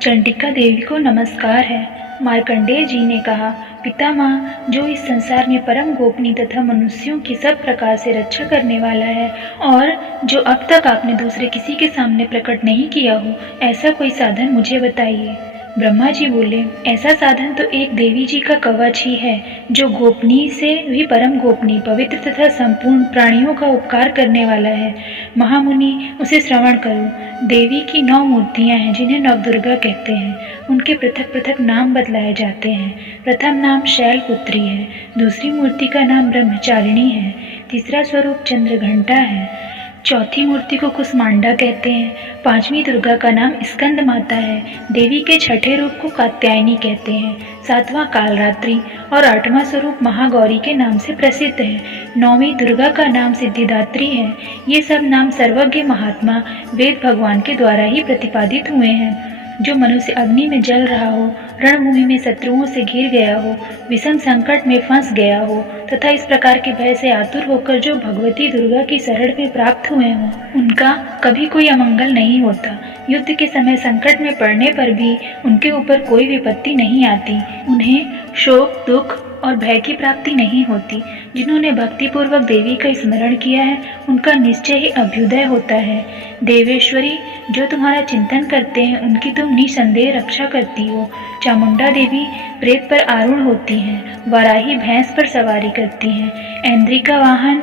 चंडिका देवी को नमस्कार है। मार्कंडेय जी ने कहा, पितामह, जो इस संसार में परम गोपनीय तथा मनुष्यों की सब प्रकार से रक्षा करने वाला है और जो अब तक आपने दूसरे किसी के सामने प्रकट नहीं किया हो, ऐसा कोई साधन मुझे बताइए। ब्रह्मा जी बोले, ऐसा साधन तो एक देवी जी का कवच ही है, जो गोपनीय से भी परम गोपनीय, पवित्र तथा संपूर्ण प्राणियों का उपकार करने वाला है। महामुनि, उसे श्रवण करो। देवी की 9 मूर्तियां हैं, जिन्हें नवदुर्गा कहते हैं। उनके पृथक पृथक नाम बतलाए जाते हैं। प्रथम नाम शैलपुत्री है, दूसरी मूर्ति का नाम ब्रह्मचारिणी है, तीसरा स्वरूप चंद्रघंटा है, चौथी मूर्ति को कुसमांडा कहते हैं, पांचवी दुर्गा का नाम स्कंद माता है, देवी के छठे रूप को कात्यायनी कहते हैं, सातवां कालरात्रि और आठवां स्वरूप महागौरी के नाम से प्रसिद्ध है। नौवीं दुर्गा का नाम सिद्धिदात्री है। ये सब नाम सर्वज्ञ महात्मा वेद भगवान के द्वारा ही प्रतिपादित हुए हैं। जो मनुष्य अग्नि में जल रहा हो, रणभूमि में शत्रुओं से घिर गया हो, विषम संकट में फंस गया हो तथा इस प्रकार के भय से आतुर होकर जो भगवती दुर्गा की शरण में प्राप्त हुए हों, उनका कभी कोई अमंगल नहीं होता। युद्ध के समय संकट में पड़ने पर भी उनके ऊपर कोई विपत्ति नहीं आती। उन्हें शोक, दुख और भय की प्राप्ति नहीं होती। जिन्होंने भक्तिपूर्वक देवी का स्मरण किया है, उनका निश्चय ही अभ्युदय होता है। देवेश्वरी, जो तुम्हारा चिंतन करते हैं, उनकी तुम निसंदेह रक्षा करती हो। चामुंडा देवी प्रेत पर आरूढ़ होती हैं, वराही भैंस पर सवारी करती हैं, ऐन्द्री का वाहन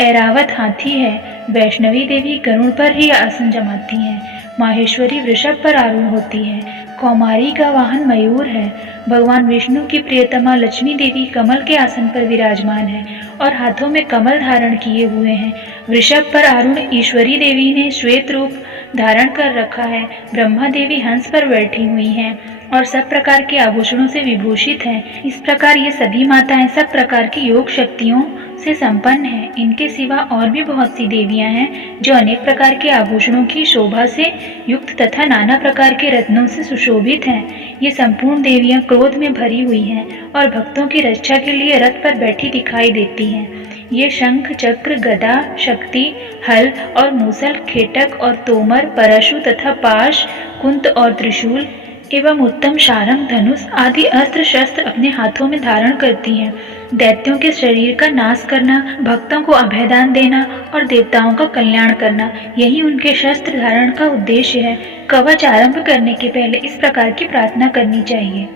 ऐरावत हाथी है, वैष्णवी देवी गरुड़ पर ही आसन जमाती हैं, माहेश्वरी वृषभ पर आरूढ़ होती है, कौमारी का वाहन मयूर है, भगवान विष्णु की प्रियतमा लक्ष्मी देवी कमल के आसन पर विराजमान है और हाथों में कमल धारण किए हुए हैं। वृषभ पर आरूढ़ ईश्वरी देवी ने श्वेत रूप धारण कर रखा है। ब्रह्मा देवी हंस पर बैठी हुई हैं और सब प्रकार के आभूषणों से विभूषित हैं। इस प्रकार ये सभी माताएं सब प्रकार की योग शक्तियों से संपन्न हैं। इनके सिवा और भी बहुत सी देवियां हैं जो अनेक प्रकार के आभूषणों की शोभा से युक्त तथा नाना प्रकार के रत्नों से सुशोभित हैं। ये संपूर्ण देवियां क्रोध में भरी हुई हैं और भक्तों की रक्षा के लिए रथ पर बैठी दिखाई देती हैं। ये शंख, चक्र, गदा, शक्ति, हल और मूसल, खेटक और तोमर, परशु तथा पाश, कुंत और त्रिशूल एवं उत्तम शारंग, धनुष आदि अस्त्र शस्त्र अपने हाथों में धारण करती हैं। दैत्यों के शरीर का नाश करना, भक्तों को अभयदान देना और देवताओं का कल्याण करना, यही उनके शस्त्र धारण का उद्देश्य है। कवच आरंभ करने के पहले इस प्रकार की प्रार्थना करनी चाहिए।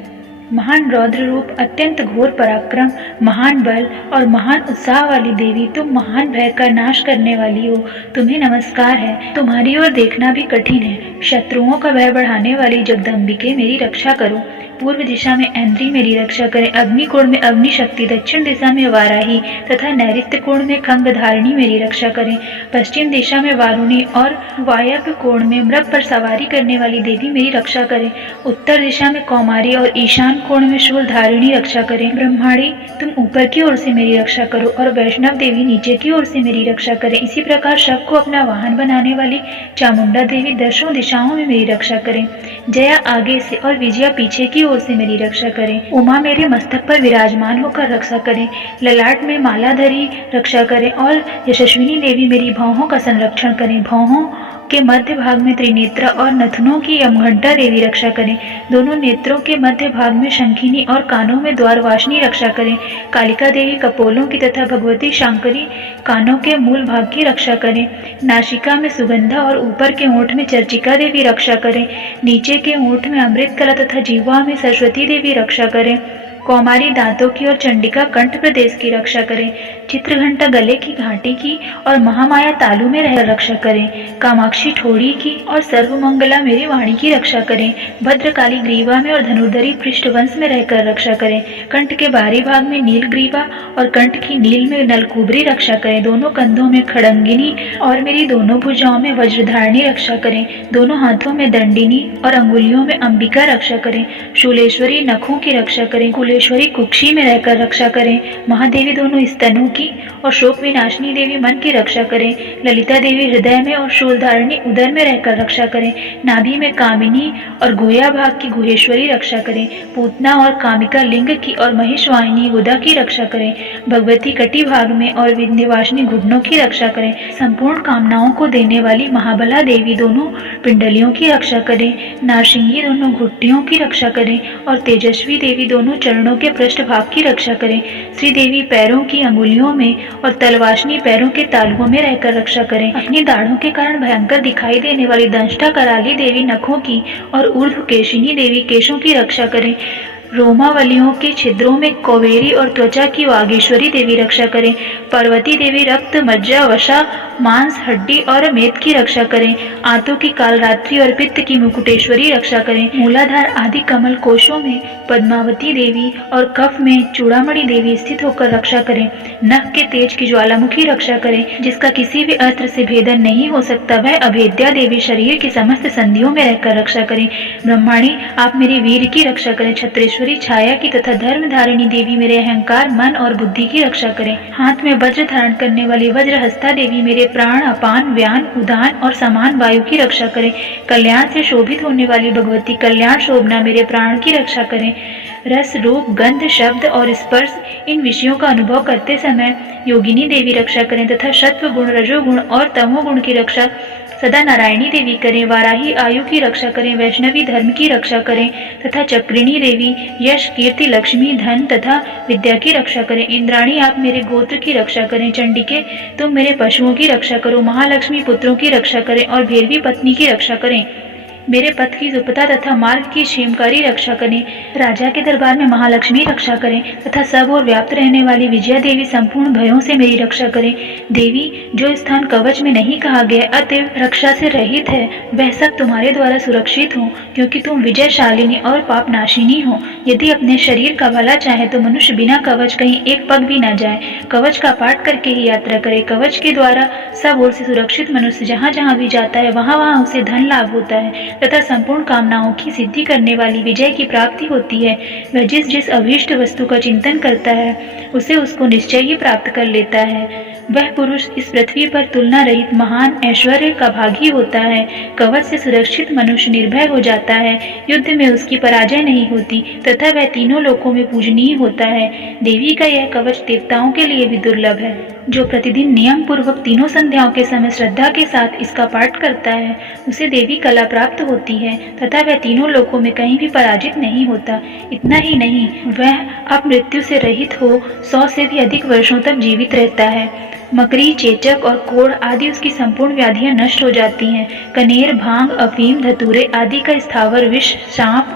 महान रौद्र रूप, अत्यंत घोर पराक्रम, महान बल और महान उत्साह वाली देवी, तुम महान भय का नाश करने वाली हो। तुम्हें नमस्कार है। तुम्हारी ओर देखना भी कठिन है। शत्रुओं का भय बढ़ाने वाली जगदम्बिके, मेरी रक्षा करो। पूर्व दिशा में ऐन्द्री मेरी रक्षा करें, अग्निकोण में अग्नि शक्ति, दक्षिण दिशा में वाराही तथा नैऋत्य कोण में खंगधारिणी मेरी रक्षा करें, पश्चिम दिशा में वारुणी और वायव्य कोण में मृग पर सवारी करने वाली देवी मेरी रक्षा करें, उत्तर दिशा में कौमारी और ईशान कोण में शूलधारिणी रक्षा करें। ब्रह्माणी, तुम ऊपर की ओर से मेरी रक्षा करो और वैष्णव देवी नीचे की ओर से मेरी रक्षा करें। इसी प्रकार शव को अपना वाहन बनाने वाली चामुंडा देवी दसों दिशाओं में मेरी रक्षा करें। जया आगे से और विजया पीछे की ओर से मेरी रक्षा करें। उमा मेरे मस्तक पर विराजमान होकर रक्षा करें, ललाट में माला धरी रक्षा करें और यशस्विनी देवी मेरी भौहों का संरक्षण करें। भौहों के मध्य भाग में त्रिनेत्र और नथनों की यमघंटा देवी रक्षा करें। दोनों नेत्रों के मध्य भाग में शंखिनी और कानों में द्वारवासिनी रक्षा करें। कालिका देवी कपोलों की तथा भगवती शांकरी कानों के मूल भाग की रक्षा करें। नासिका में सुगंधा और ऊपर के ओंठ में चर्चिका देवी रक्षा करें। नीचे के ओंठ में अमृत कला तथा जिह्वा में सरस्वती देवी रक्षा करें। कौमारी दांतों की और चंडिका कंठ प्रदेश की रक्षा करें। चित्रघंटा गले की घाटी की और महामाया तालू में रह रक्षा करें। कामाक्षी ठोड़ी की और सर्वमंगला मेरी वाणी की रक्षा करें। भद्रकाली ग्रीवा में और धनुर्धरी पृष्ठवंश में रहकर रक्षा करें। कंठ के बाहरी भाग में नील ग्रीवा और कंठ की नील में नलकुबरी रक्षा करें। दोनों कंधों में खड़ंगिनी और मेरी दोनों भुजाओं में वज्रधारिणी रक्षा करें। दोनों हाथों में दंडिनी और अंगुलियों में अंबिका रक्षा करें। शूलेश्वरी नखों की रक्षा करें। मुकुटेश्वरी कुक्षी में रहकर रक्षा करें। महादेवी दोनों स्तनों की और शोक विनाशिनी देवी मन की रक्षा करें। ललिता देवी हृदय में और शूलधारिणी उदर में रहकर रक्षा करें। नाभि में कामिनी और गुह्या भाग की गुहेश्वरी रक्षा करें। पूतना और कामिका लिंग की और महिषवाहिनी गुदा की रक्षा करें। भगवती कटी भाग में और विंध्यवासिनी घुटनों की रक्षा करें। संपूर्ण कामनाओं को देने वाली महाबला देवी दोनों पिंडलियों की रक्षा करें। नारसिंगी दोनों घुट्टियों की रक्षा करें और तेजस्वी देवी दोनों चरणों के पृष्ठ भाग की रक्षा करें। श्री देवी पैरों की अंगुलियों में और तलवाशनी पैरों के तालुओं में रहकर रक्षा करें। अपनी दाढ़ों के कारण भयंकर दिखाई देने वाली दंष्टा कराली देवी नखों की और ऊर्ध्वकेशिनी देवी केशों की रक्षा करें। रोमावलियों के छिद्रों में कौवेरी और त्वचा की वागीश्वरी देवी रक्षा करें। पार्वती देवी रक्त, मज्जा, वसा, मांस, हड्डी और मेद की रक्षा करें। आंतों की कालरात्रि और पित्त की मुकुटेश्वरी रक्षा करें। मूलाधार आदि कमल कोशों में पद्मावती देवी और कफ में चूड़ामणि देवी स्थित होकर रक्षा करें। नख के तेज की ज्वालामुखी रक्षा करें। जिसका किसी भी अस्त्र से भेदन नहीं हो सकता, वह अभेद्या देवी शरीर की समस्त संधियों में रहकर रक्षा करें। ब्रह्माणी, आप मेरे वीर की रक्षा करें। छत्रेश्वरी छाया की तथा धर्मधारिणी देवी मेरे अहंकार, मन और बुद्धि की रक्षा करें। हाथ में वज्र धारण करने वाली वज्रहस्ता देवी मेरे प्राण, अपान, व्यान, उदान और समान वायु की रक्षा करें। कल्याण से शोभित होने वाली भगवती कल्याण शोभना मेरे प्राण की रक्षा करें। रस, रूप, गंध, शब्द और स्पर्श, इन विषयों का अनुभव करते समय योगिनी देवी रक्षा करें तथा सत्व गुण, रजोगुण और तमोगुण की रक्षा सदा नारायणी देवी करें। वाराही आयु की रक्षा करें। वैष्णवी धर्म की रक्षा करें तथा चक्रिणी देवी यश, कीर्ति, लक्ष्मी, धन तथा विद्या की रक्षा करें। इंद्राणी, आप मेरे गोत्र की रक्षा करें। चंडिके, तुम मेरे पशुओं की रक्षा करो। महालक्ष्मी, पुत्रों की रक्षा करें और भैरवी, पत्नी की रक्षा करें। मेरे पथ की सुपता तथा मार्ग की क्षेमकारी रक्षा करें। राजा के दरबार में महालक्ष्मी रक्षा करें तथा सब और व्याप्त रहने वाली विजया देवी संपूर्ण भयों से मेरी रक्षा करें। देवी, जो स्थान कवच में नहीं कहा गया अतएव रक्षा से रहित है, वह सब तुम्हारे द्वारा सुरक्षित हो, क्योंकि तुम विजयशालिनी और पापनाशिनी हो। यदि अपने शरीर का भला चाहे तो मनुष्य बिना कवच कहीं एक पग भी न जाए। कवच का पाठ करके ही यात्रा करे। कवच के द्वारा सब ओर से सुरक्षित मनुष्य जहाँ जहाँ भी जाता है, वहाँ वहाँ उसे धन लाभ होता है तथा संपूर्ण कामनाओं की सिद्धि करने वाली विजय की प्राप्ति होती है। वह जिस जिस अभीष्ट वस्तु का चिंतन करता है, उसे उसको निश्चय ही प्राप्त कर लेता है। वह पुरुष इस पृथ्वी पर तुलना रहित महान ऐश्वर्य का भागी होता है। कवच से सुरक्षित मनुष्य निर्भय हो जाता है। युद्ध में उसकी पराजय नहीं होती तथा वह तीनों लोकों में पूजनीय होता है। देवी का यह कवच देवताओं के लिए भी दुर्लभ है। जो प्रतिदिन नियम पूर्वक तीनों संध्याओं के समय श्रद्धा के साथ इसका पाठ करता है, उसे देवी कला प्राप्त होती है तथा वह तीनों लोकों में कहीं भी पराजित नहीं होता। इतना ही नहीं, वह अब मृत्यु से रहित हो 100 से भी अधिक वर्षों तक जीवित रहता है। मकरी, चेचक और कोढ़ आदि उसकी संपूर्ण व्याधियां नष्ट हो जाती हैं। कनेर, भांग, अफीम, धतूरे आदि का स्थावर विष, सांप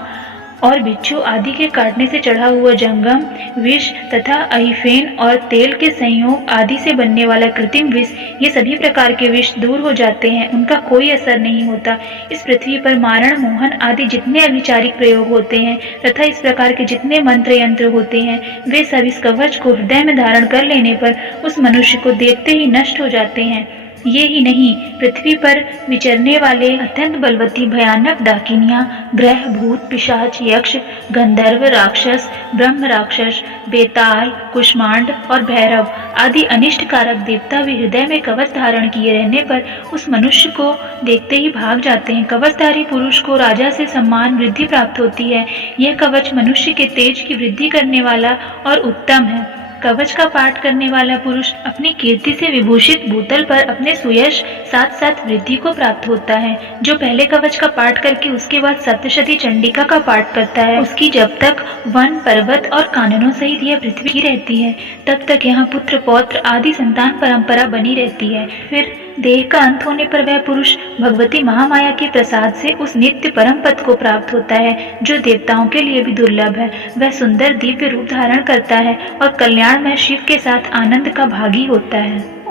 और बिच्छू आदि के काटने से चढ़ा हुआ जंगम विष तथा अहिफेन और तेल के संयोग आदि से बनने वाला कृत्रिम विष, ये सभी प्रकार के विष दूर हो जाते हैं, उनका कोई असर नहीं होता। इस पृथ्वी पर मारण, मोहन आदि जितने अभिचारिक प्रयोग होते हैं तथा इस प्रकार के जितने मंत्र यंत्र होते हैं, वे सब इस कवच को हृदय में धारण कर लेने पर उस मनुष्य को देखते ही नष्ट हो जाते हैं। ये ही नहीं, पृथ्वी पर विचरने वाले अत्यंत बलवती भयानक डाकिनियां, ग्रह, भूत, पिशाच, यक्ष, गंधर्व, राक्षस, ब्रह्म राक्षस, बेताल, कुष्मांड और भैरव आदि अनिष्ट कारक देवता भी हृदय में कवच धारण किए रहने पर उस मनुष्य को देखते ही भाग जाते हैं। कवचधारी पुरुष को राजा से सम्मान वृद्धि प्राप्त होती है। यह कवच मनुष्य के तेज की वृद्धि करने वाला और उत्तम है। कवच का पाठ करने वाला पुरुष अपनी कीर्ति से विभूषित भूतल पर अपने सुयश साथ साथ वृद्धि को प्राप्त होता है। जो पहले कवच का पाठ करके उसके बाद सप्तशती चंडिका का पाठ करता है, उसकी जब तक वन, पर्वत और काननों सहित यह पृथ्वी रहती है, तब तक यहाँ पुत्र, पौत्र आदि संतान परंपरा बनी रहती है। फिर देह का अंत होने पर वह पुरुष भगवती महामाया के प्रसाद से उस नित्य परम पद को प्राप्त होता है, जो देवताओं के लिए भी दुर्लभ है। वह सुंदर दिव्य रूप धारण करता है और कल्याण में शिव के साथ आनंद का भागी होता है।